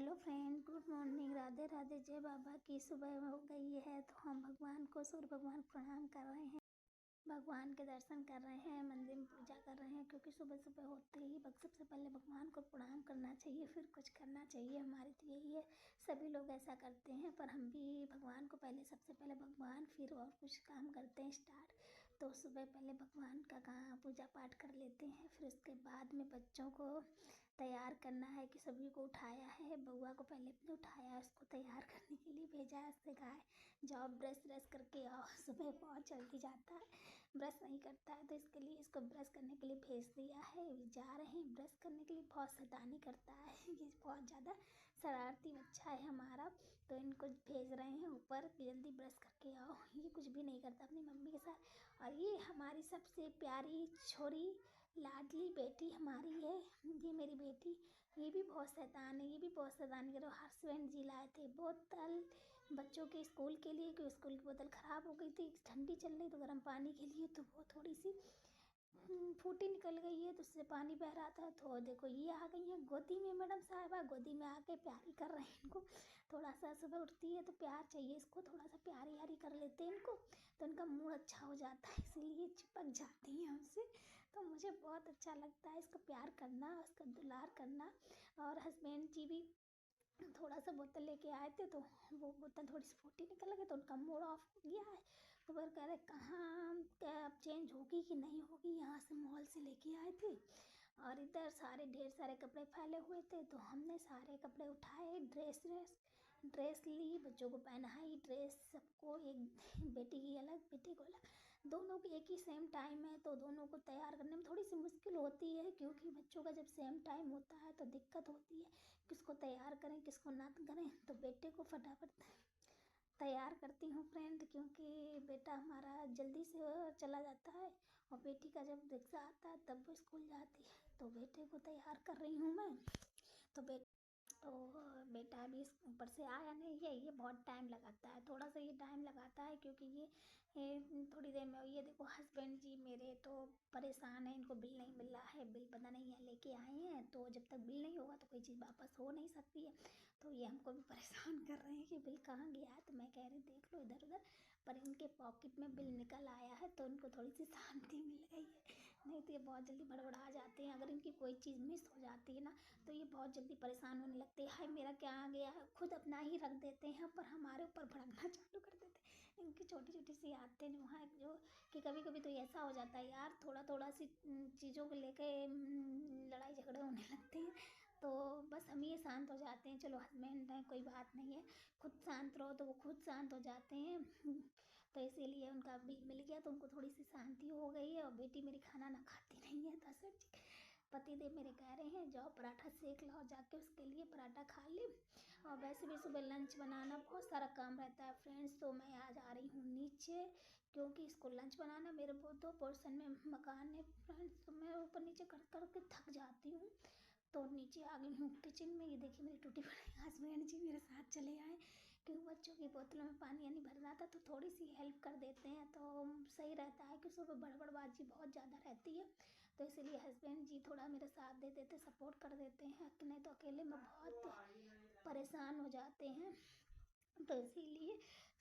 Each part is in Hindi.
Hello friend, good morning. Radhe Radhe. जय बाबा की। सुबह हो गई है तो हम भगवान को, सूर्य भगवान को प्रणाम कर रहे हैं, भगवान के दर्शन कर रहे हैं, मंदिर में पूजा कर रहे हैं। क्योंकि सुबह सुबह होते ही सबसे पहले भगवान को प्रणाम करना चाहिए, फिर कुछ करना चाहिए। हमारी तो यही है, सभी लोग ऐसा करते हैं, पर हम भी भगवान को पहले, सबसे पहले भगवान, फिर और कुछ काम करते हैं स्टार्ट। तो सुबह पहले भगवान का पूजा पाठ कर लेते हैं, फिर उसके बाद में बच्चों को तैयार करना है कि सभी को उठाया है। बउआ को पहले अपने उठाया, उसको तैयार करने के लिए भेजा है। उससे कहा है जाओ ब्रश व्रश करके आओ। सुबह बहुत जल्दी जाता है, ब्रश नहीं करता है, तो इसके लिए इसको ब्रश करने के लिए भेज दिया है। जा रहे हैं ब्रश करने के लिए। बहुत शैतानी करता है ये, बहुत ज़्यादा शरारती बच्चा है हमारा। तो इनको भेज रहे हैं ऊपर कि जल्दी ब्रश करके आओ। ये कुछ भी नहीं करता अपनी मम्मी के साथ। और ये हमारी सबसे प्यारी छोरी, लाडली बेटी हमारी है, ये मेरी बेटी। ये भी बहुत शैतान है, ये भी बहुत शैतानी करे। हस्बैंड जी लाए थे बोतल बच्चों के स्कूल के लिए, कि स्कूल की बोतल ख़राब हो गई थी, ठंडी चल रही तो गर्म पानी के लिए, तो वो थोड़ी सी फूटी निकल गई है, तो उससे पानी बह रहा था। तो देखो ये आ गई हैं गोदी में, मैडम साहबा गोदी में आके प्यारी कर रहे हैं इनको। थोड़ा सा सुबह उठती है तो प्यार चाहिए इसको, थोड़ा सा प्यारी यारी कर लेते हैं इनको, तो इनका मूड अच्छा हो जाता है, इसीलिए चिपक जाती हैं हमसे। तो मुझे बहुत अच्छा लगता है इसको प्यार करना, उसका दुलार करना। और हस्बैंड जी भी थोड़ा सा बोतल लेके आए थे, तो वो बोतल थोड़ी सी फूटी निकल गई, तो उनका मूड ऑफ हो गया है। तो वो कह रहे कहाँ कैब चेंज होगी कि नहीं होगी, यहाँ से मॉल से लेके आए थे। और इधर सारे ढेर सारे कपड़े फैले हुए थे, तो हमने सारे कपड़े उठाए, ड्रेस ली, बच्चों को पहनाई ड्रेस सबको, एक बेटी की अलग, बेटी को अलग, दोनों की एक ही सेम टाइम है, तो दोनों को तैयार करने में थोड़ी सी मुश्किल होती है। क्योंकि बच्चों का जब सेम टाइम होता है तो दिक्कत होती है, किसको तैयार करें किसको ना करें। तो बेटे को फटाफट तैयार करती हूँ फ्रेंड, क्योंकि बेटा हमारा जल्दी से चला जाता है, और बेटी का जब रिक्शा आता है तब वो स्कूल जाती है। तो बेटे को तैयार कर रही हूँ मैं। तो बेटा अभी ऊपर से आया नहीं है, ये बहुत टाइम लगाता है, थोड़ा सा ये टाइम लगाता है, क्योंकि ये थोड़ी देर में, ये देखो हस्बैंड जी मेरे तो परेशान है, इनको बिल नहीं मिल रहा है, बिल पता नहीं है लेके आए हैं, तो जब तक बिल नहीं होगा तो कोई चीज़ वापस हो नहीं सकती है। तो ये हमको भी परेशान कर रहे हैं कि बिल कहाँ गया है। तो मैं कह रही देख लो इधर उधर, पर इनके पॉकेट में बिल निकल आया है, तो इनको थोड़ी सी शांति मिल गई है। नहीं तो ये बहुत जल्दी बड़बड़ा जाते हैं, अगर इनकी कोई चीज़ मिस हो जाती है ना, तो ये बहुत जल्दी परेशान होने लगते हैं। हाय मेरा क्या आ गया है, खुद अपना ही रख देते हैं, पर हमारे ऊपर भड़कना चालू कर देते हैं। इनकी छोटी छोटी सी आदतें जो हैं, जो कि कभी कभी तो ऐसा हो जाता है यार, थोड़ा थोड़ा सी चीज़ों को लेके लड़ाई झगड़े होने लगते हैं। तो बस हम ये शांत हो जाते हैं, चलो हस्बैंड है कोई बात नहीं है, खुद शांत रहो, तो वो खुद शांत हो जाते हैं। तो इसीलिए उनका बिल मिल गया, तो उनको थोड़ी सी शांति हो गई है। और बेटी मेरी खाना ना खाती नहीं है, तो सर जी पतिदेव मेरे कह रहे हैं जाओ पराठा सेक लाओ जाके, उसके लिए पराठा खा ले। और वैसे भी सुबह लंच बनाना बहुत सारा काम रहता है फ्रेंड्स, तो मैं आज आ रही हूँ नीचे, क्योंकि इसको लंच बनाना, मेरे वो 2 पोर्शन में मकान है फ्रेंड्स, तो मैं ऊपर नीचे कर कर के थक जाती हूँ। तो नीचे आ गई हूँ किचन में। ये देखिए मेरी टूटी पड़ी हस्बैंड जी मेरे साथ चले आए, क्योंकि बच्चों की बोतलों में पानी यानी भरना था, तो थोड़ी सी हेल्प कर देते हैं तो सही रहता है, कि सुबह बड़बड़बाजी बहुत ज़्यादा रहती है। तो इसीलिए हस्बैंड जी थोड़ा मेरा साथ दे देते, सपोर्ट कर देते हैं, कि नहीं तो अकेले में बहुत परेशान हो जाते हैं। तो इसीलिए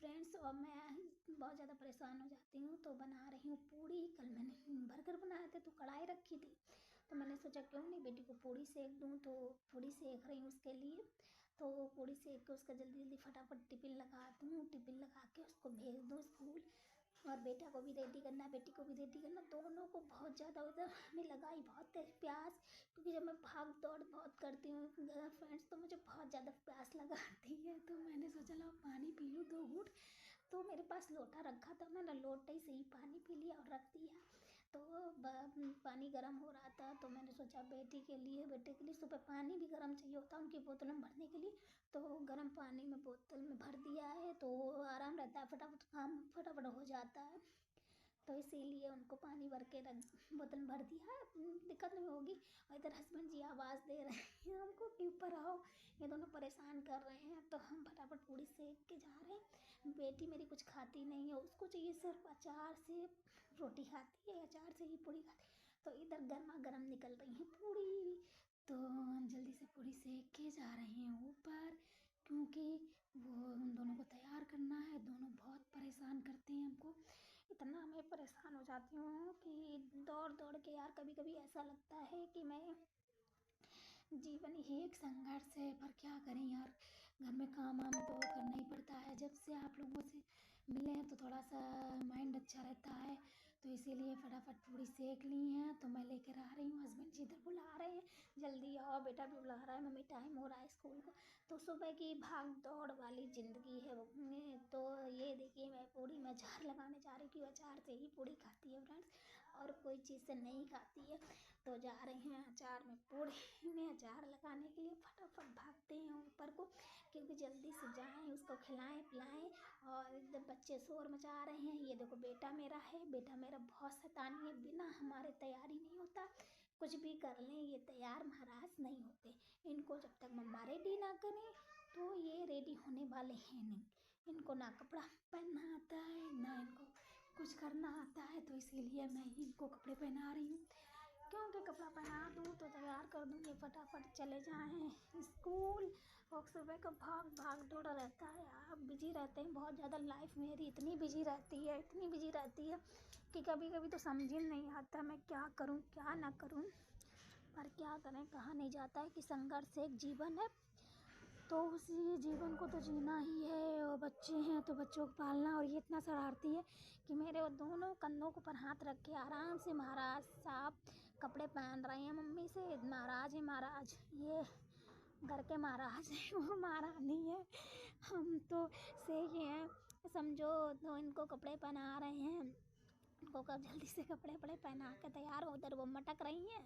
फ्रेंड्स, और मैं बहुत ज़्यादा परेशान हो जाती हूँ। तो बना रही हूँ पूड़ी। कल मैंने बर्गर बनाए थे तो कढ़ाई रखी थी, तो मैंने सोचा क्यों नहीं बेटी को पूड़ी सेक दूँ, तो पूड़ी सेक रही हूँ उसके लिए। तो पूड़ी सेक के उसका जल्दी जल्दी फटाफट टिफिन लगा दूँ, टिफिन लगा के उसको भेज दूँ स्कूल। और बेटा को भी रेडी करना, बेटी को भी रेडी करना, दोनों को बहुत ज़्यादा उधर हमें लगाई बहुत तेज प्यास, क्योंकि जब मैं भाग दौड़ बहुत करती हूँ फ्रेंड्स, तो मुझे बहुत ज़्यादा प्यास लगाती है। तो मैंने सोचा लो पानी पी लूँ 2 घूंट, तो मेरे पास लोटा रखा था, मैंने लोटे से ही पानी पी लिया और रख दिया। तो पानी गर्म हो रहा था, तो मैंने सोचा बेटे के लिए सुबह पानी भी गर्म चाहिए होता है उनकी बोतल में भरने के लिए, तो गर्म पानी में बोतल में भर दिया है, तो आराम रहता है, फटाफट काम फटाफट हो जाता है। तो इसीलिए उनको पानी भर के रख, बोतल में भर दिया है, दिक्कत नहीं होगी। और इधर हस्बैंड जी आवाज़ दे रहे हैं हमको कि ऊपर आओ, ये दोनों परेशान कर रहे हैं। तो हम फटाफट पूड़ी सेक के जा रहे हैं। बेटी मेरी कुछ खाती नहीं है, उसको चाहिए सिर्फ अचार से रोटी खाती है, अचार से ही पूड़ी खाती है। तो इधर गर्मा गर्म निकल रही है पूड़ी, तो हम जल्दी से पूड़ी सेक के जा रहे हैं ऊपर, क्योंकि वो उन दोनों को तैयार करना है। दोनों बहुत परेशान करते हैं हमको, इतना मैं परेशान हो जाती हूँ कि दौड़ दौड़ के यार कभी कभी ऐसा लगता है कि मैं जीवन ही एक संघर्ष है। पर क्या करें यार, घर में काम वाम तो करना ही पड़ता है। जब से आप लोगों से मिले हैं तो थोड़ा सा माइंड अच्छा रहता है, तो इसीलिए फटाफट पूड़ी सेक ली हैं। तो मैं लेकर आ रही हूँ, हस्बैंड जी इधर बुला रहे हैं, जल्दी आओ, बेटा भी बुला रहा है, मम्मी टाइम हो रहा है स्कूल को। तो सुबह की भाग दौड़ वाली ज़िंदगी है वो में। तो ये देखिए मैं पूड़ी में अचार लगाने जा रही हूँ, अचार से ही पूड़ी खाती है फ्रेंड्स, और कोई चीज़ से नहीं खाती है। तो जा रहे हैं अचार में पूड़ी में अचार लगाने के लिए, फटाफट भागते हैं ऊपर को, क्योंकि जल्दी से जाएं, उसको खिलाएं पिलाएं। और एकदम बच्चे शोर मचा रहे हैं। ये देखो बेटा मेरा है, बेटा मेरा बहुत शैतानी है, बिना हमारे तैयारी नहीं होता, कुछ भी कर लें ये तैयार महाराज नहीं होते। इनको जब तक मम्मा रेडी ना करें तो ये रेडी होने वाले हैं नहीं। इनको ना कपड़ा पहनना आता है, ना इनको कुछ करना आता है, तो इसीलिए मैं इनको कपड़े पहना रही हूँ, क्योंकि कपड़ा पहना दूँ तो तैयार कर दूँ, ये फटाफट चले जाएं स्कूल। और सुबह का भाग भाग दौड़ रहता है, आप बिजी रहते हैं बहुत ज़्यादा। लाइफ मेरी इतनी बिजी रहती है, इतनी बिजी रहती है कि कभी कभी तो समझ ही नहीं आता मैं क्या करूँ क्या ना करूँ। पर क्या करें, कहा नहीं जाता है कि संघर्ष एक जीवन है, तो उसी जीवन को तो जीना ही है। और बच्चे हैं तो बच्चों को पालना। और ये इतना शरारती है कि मेरे वो दोनों कंधों के ऊपर हाथ रख के आराम से महाराज साहब कपड़े पहन रहे हैं। मम्मी से नाराज है महाराज, ये घर के महाराज हैं, वो महारानी है, हम तो सही हैं समझो। तो इनको कपड़े पहना रहे हैं, इनको कब जल्दी से कपड़े वपड़े पहना के तैयार हो। उधर वो मटक रही हैं,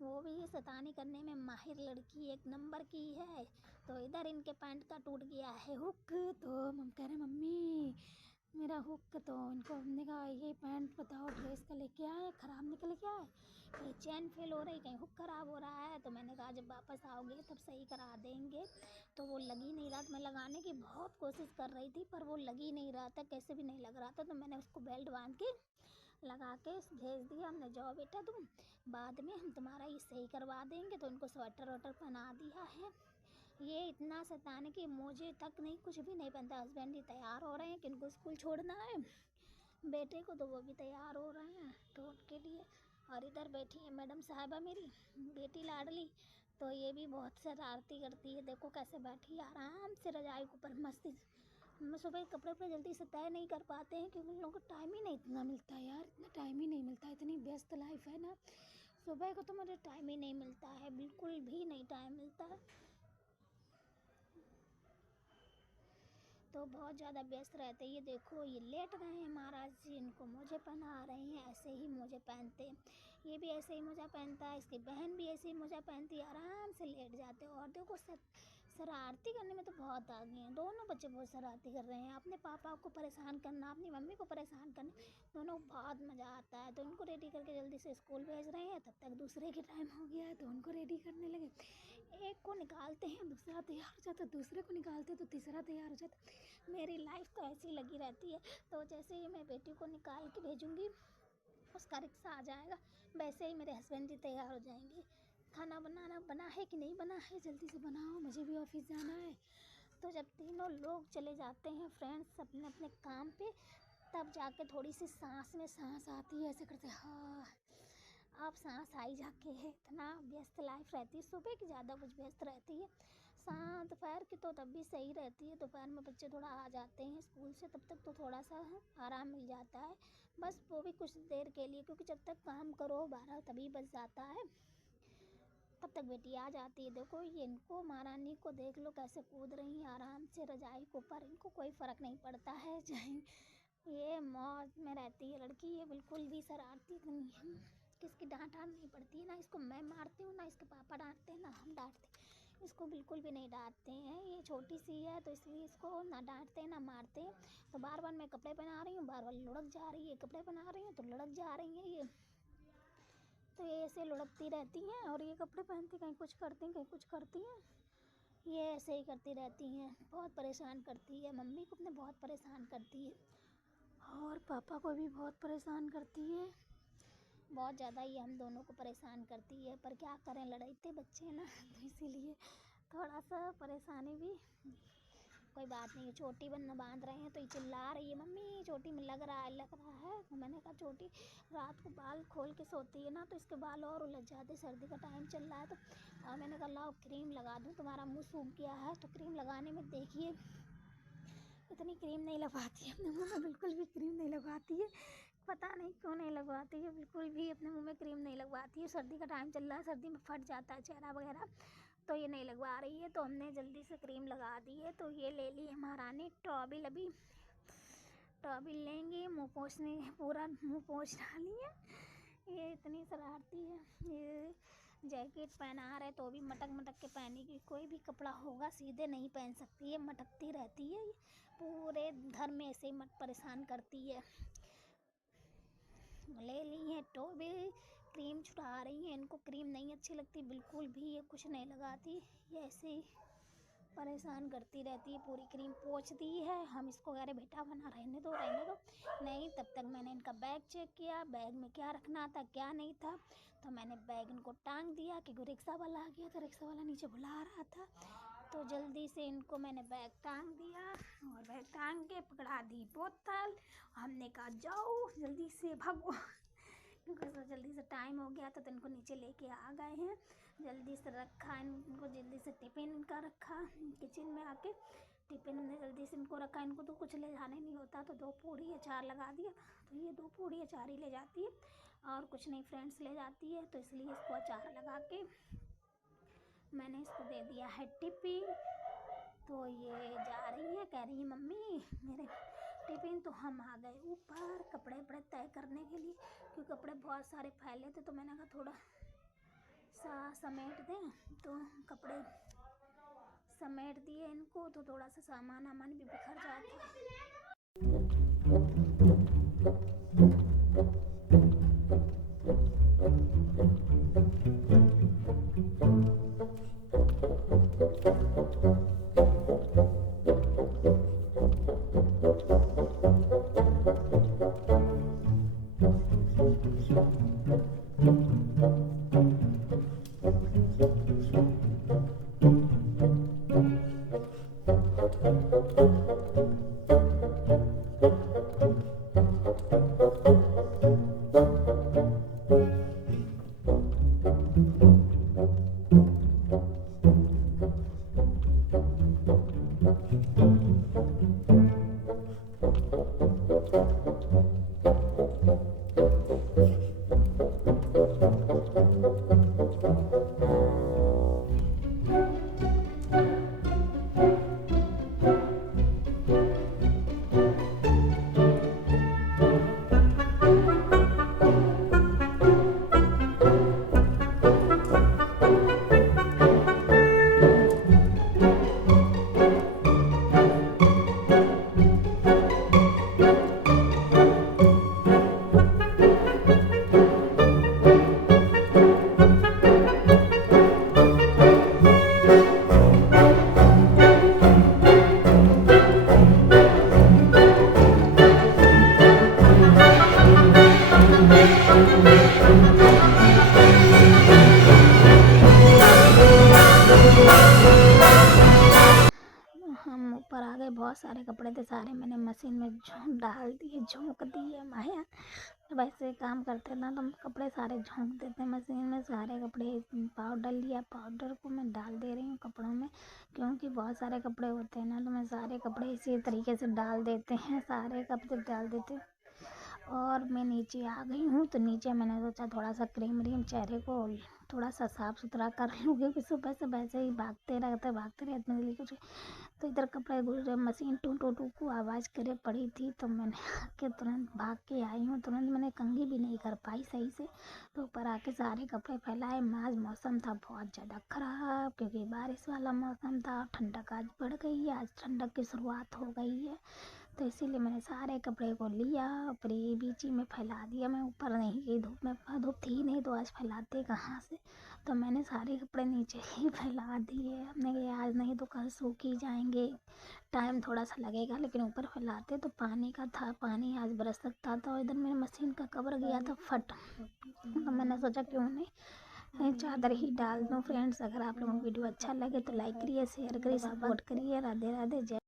वो भी शैतानी करने में माहिर लड़की एक नंबर की है। तो इधर इनके पैंट का टूट गया है हुक, तो हम कह रहे मम्मी मेरा हुक। तो इनको हमने कहा ये पैंट बताओ ड्रेस का लेके आए, ख़राब निकल गया है, कहीं चैन फेल हो रही, कहीं हुक ख़राब हो रहा है। तो मैंने कहा जब वापस आओगे तब सही करा देंगे। तो वो लग ही नहीं रहा था, मैं लगाने की बहुत कोशिश कर रही थी पर वो लग ही नहीं रहा था, कैसे भी नहीं लग रहा था। तो मैंने उसको बेल्ट बांध के लगा के भेज दिया, हमने जाओ बेटा तुम, बाद में हम तुम्हारा ये सही करवा देंगे। तो इनको स्वेटर वटर पहना दिया है। ये इतना शैतान कि मुझे तक नहीं, कुछ भी नहीं पहनता। हस्बैंड ही तैयार हो रहे हैं कि इनको स्कूल छोड़ना है बेटे को, तो वो भी तैयार हो रहे हैं तो उनके लिए। और इधर बैठी है मैडम साहिबा मेरी बेटी लाडली, तो ये भी बहुत शरारती करती है। देखो कैसे बैठी है आराम से रजाई के ऊपर मस्ती। सुबह कपड़े वपड़े जल्दी से तय नहीं कर पाते हैं क्योंकि उन लोगों को टाइम ही नहीं इतना मिलता है यार, इतना टाइम ही नहीं मिलता, इतनी व्यस्त लाइफ है ना। सुबह को तो मुझे टाइम ही नहीं मिलता है, बिल्कुल भी नहीं टाइम मिलता है। तो बहुत ज़्यादा व्यस्त रहते हैं। ये देखो ये लेट रहे हैं महाराज जी, इनको मोजे पहना रहे हैं, ऐसे ही मोजे पहनते हैं। ये भी ऐसे ही मोजा पहनता है, इसकी बहन भी ऐसे ही मोजा पहनती है, आराम से लेट जाते हैं। और देखो शरारती करने में तो बहुत आगे हैं, दोनों बच्चे बहुत शरारती कर रहे हैं। अपने पापा को परेशान करना, अपनी मम्मी को परेशान करना, दोनों बहुत मज़ा आता है। तो इनको रेडी करके जल्दी से स्कूल भेज रहे हैं, तब तक दूसरे की टाइम हो गया है तो उनको रेडी करने लगे। एक को निकालते हैं दूसरा तैयार हो जाता है, दूसरे को निकालते हैं तो तीसरा तैयार हो जाता है। मेरी लाइफ तो ऐसी लगी रहती है। तो जैसे ही मैं बेटी को निकाल के भेजूँगी, उसका रिक्शा आ जाएगा, वैसे ही मेरे हस्बैंड जी तैयार हो जाएंगे। खाना बनाना बना है कि नहीं बना है, जल्दी से बनाओ, मुझे भी ऑफिस जाना है। तो जब तीनों लोग चले जाते हैं फ्रेंड्स अपने अपने काम पे, तब जाके थोड़ी सी सांस में सांस आती है, ऐसे करते हाँ अब सांस आई जाके है। इतना व्यस्त लाइफ रहती है, सुबह की ज़्यादा कुछ व्यस्त रहती है, शाम दोपहर की तो तब भी सही रहती है। दोपहर में बच्चे थोड़ा आ जाते हैं स्कूल से, तब तक तो थोड़ा सा आराम मिल जाता है, बस वो भी कुछ देर के लिए, क्योंकि जब तक काम करो 12 तभी बज जाता है, तब तक बेटी आ जाती है। देखो ये इनको महारानी को देख लो कैसे कूद रही हैं आराम से रजाई के ऊपर, इनको कोई फ़र्क नहीं पड़ता है चाहे ये मौज में रहती है लड़की, ये बिल्कुल भी शरारती नहीं है। किसकी डांट नहीं पड़ती है, ना इसको मैं मारती हूँ, ना इसके पापा डांटते हैं, ना हम डांटते, इसको बिल्कुल भी नहीं डांटते हैं। ये छोटी सी है तो इसलिए इसको ना डांटते हैं ना मारते हैं। तो बार बार मैं कपड़े पहना रही हूँ, बार बार लुढ़क जा रही है, कपड़े पहना रही हूँ तो लुढ़क जा रही है ये। तो ये ऐसे लुढ़कती रहती हैं और ये कपड़े पहनती कहीं कुछ करती हैं कहीं कुछ करती हैं, ये ऐसे ही करती रहती हैं, बहुत परेशान करती है। मम्मी को अपने बहुत परेशान करती है और पापा को भी बहुत परेशान करती है। बहुत ज़्यादा ही हम दोनों को परेशान करती है, पर क्या करें, लड़ाईते बच्चे ना तो इसीलिए थोड़ा सा परेशानी भी। कोई बात नहीं, चोटी बनना बांध रहे हैं तो ये चिल्ला रही है, मम्मी चोटी में लग रहा है। तो मैंने कहा चोटी रात को बाल खोल के सोती है ना तो इसके बाल और उलझ जाते, सर्दी का टाइम चल रहा है तो मैंने कहा लाओ क्रीम लगा दूँ, तुम्हारा मुँह सूख गया है। तो क्रीम लगाने में देखिए इतनी क्रीम नहीं लगवाती है अपने मुँह में, बिल्कुल भी क्रीम नहीं लगवाती है, पता नहीं क्यों नहीं लगवाती है, बिल्कुल भी अपने मुँह में क्रीम नहीं लगवाती है। सर्दी का टाइम चल रहा है, सर्दी में फट जाता है चेहरा वगैरह, तो ये नहीं लगवा रही है। तो हमने जल्दी से क्रीम लगा दी है। तो ये ले ली है महारानी टॉबिल, अभी टॉबिल लेंगे, मुँह पोंछने, पूरा मुँह पोंछ डाली है। ये इतनी शरारती है, ये जैकेट पहना रहे तो भी मटक मटक के पहनेगी, कोई भी कपड़ा होगा सीधे नहीं पहन सकती है, मटकती रहती है, पूरे घर में ऐसे ही मत परेशान करती है। ले ली है टॉबिल, क्रीम छुड़ा रही हैं, इनको क्रीम नहीं अच्छी लगती बिल्कुल भी, ये कुछ नहीं लगाती, ये ऐसे ही परेशान करती रहती है, पूरी क्रीम पोंछती है। हम इसको कह रहे बेटा बना रहने दो नहीं। तब तक मैंने इनका बैग चेक किया, बैग में क्या रखना था क्या नहीं था, तो मैंने बैग इनको टांग दिया क्योंकि रिक्शा वाला आ गया था, रिक्शा वाला नीचे बुला रहा था, तो जल्दी से इनको मैंने बैग टांग दिया और बैग टांग के पकड़ा दी बोतल। हमने कहा जाओ जल्दी से भागो क्योंकि जल्दी से टाइम हो गया तो इनको नीचे लेके आ गए हैं। जल्दी से रखा इनको, जल्दी से टिफ़िन इनका रखा, किचन में आके टिफ़िन में जल्दी से इनको रखा। इनको तो कुछ ले जाने नहीं होता, तो 2 पूड़ी अचार लगा दिया, तो ये 2 पूड़ी अचार ही ले जाती है और कुछ नहीं, फ्रेंड्स ले जाती है, तो इसलिए इसको अचार लगा के मैंने इसको दे दिया है टिफ़िन। तो ये जा रही है, कह रही है मम्मी मेरे टिफ़िन। तो हम आ गए ऊपर कपड़े वपड़े तय करने के लिए, क्योंकि कपड़े बहुत सारे फैले थे, तो मैंने कहा थोड़ा सा समेट दें, तो कपड़े समेट दिए इनको, तो थोड़ा सा सामान वामान भी बिखर जाता। हम ऊपर आ गए, बहुत सारे कपड़े थे, सारे मैंने मशीन में डाल दिए, झोंक दिए। माया वैसे काम करते ना तो हम कपड़े सारे झोंक देते मशीन में, सारे कपड़े। पाउडर लिया, पाउडर को मैं डाल दे रही हूँ कपड़ों में, क्योंकि बहुत सारे कपड़े होते हैं ना, तो मैं सारे कपड़े इसी तरीके से डाल देते हैं, सारे कपड़े डाल देते हैं। और मैं नीचे आ गई हूँ, तो नीचे मैंने सोचा थोड़ा सा क्रीम व्रीम चेहरे को थोड़ा सा साफ़ सुथरा कर लूँ, क्योंकि सुबह से वैसे ही भागते रहते हैं कुछ। तो इधर कपड़े गुजरे, मशीन टू टू टू को आवाज़ करे पड़ी थी, तो मैंने आके तुरंत भाग के आई हूँ, तुरंत मैंने कंघी भी नहीं कर पाई सही से, तो ऊपर आके सारे कपड़े फैलाए। आज मौसम था बहुत ज़्यादा ख़राब, क्योंकि बारिश वाला मौसम था, ठंडक आज बढ़ गई है, आज ठंडक की शुरुआत हो गई है, तो इसीलिए मैंने सारे कपड़े को लिया ऊपर बीची में फैला दिया। मैं ऊपर नहीं गई, धूप में, धूप थी नहीं तो आज फैलाते कहाँ से, तो मैंने सारे कपड़े नीचे ही फैला दिए। हमने कहा आज नहीं तो कल सूख ही जाएंगे, टाइम थोड़ा सा लगेगा, लेकिन ऊपर फैलाते तो पानी का था, पानी आज बरस सकता था। और इधर मेरे मशीन का कवर गया था फट, तो मैंने सोचा क्यों नहीं चादर ही डाल दूँ। फ्रेंड्स, अगर आप लोगों को वीडियो अच्छा लगे तो लाइक करिए, शेयर करिए, सपोर्ट करिए। राधे राधे, जय